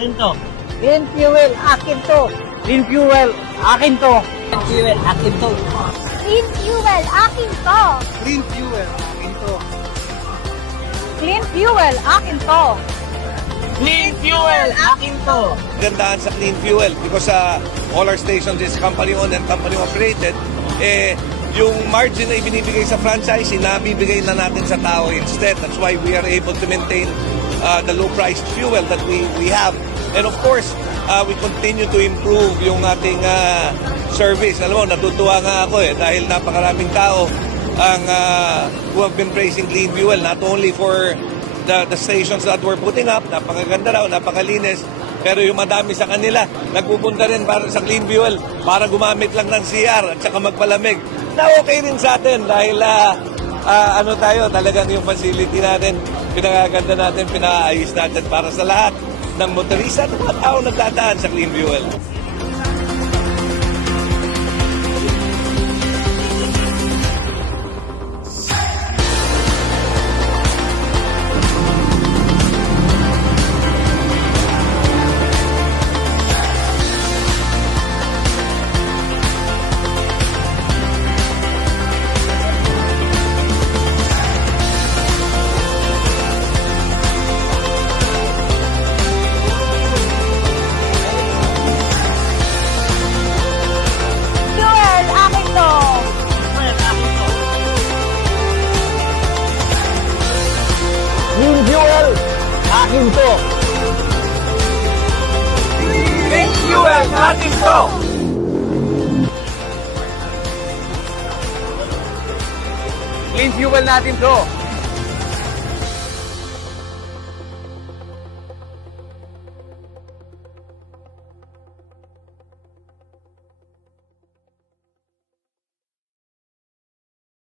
akin to. Clean fuel, akin to. Clean fuel, akin to. Clean fuel, akin to. Clean fuel, akin to. Clean fuel, akin to. Clean fuel, akin to. Clean fuel, akin to. Gandaan sa Clean Fuel because all our stations is company-owned and company-operated. Yung margin na ibinibigay sa franchise, inabibigay na natin sa tao instead. That's why we are able to maintain the low-priced fuel that we have. And of course, we continue to improve yung ating service. Alam mo, natutuwa nga ako dahil napakaraming tao ang who have been praising Clean Fuel, not only for the stations that we're putting up, napakaganda raw, napakalinis, pero yung madami sa kanila, nagpupunta rin para sa Clean Fuel, para gumamit lang ng CR at saka magpalamig. Na okay rin sa atin dahil ano tayo, talagang yung facility natin, pinakaganda natin, pinaayos natin para sa lahat ng motorista at mga tao nagdadaan sa Clean Fuel. Fuel, akin to. Clean fuel, akin to. Clean Fuel, natin to! Clean fuel natin to.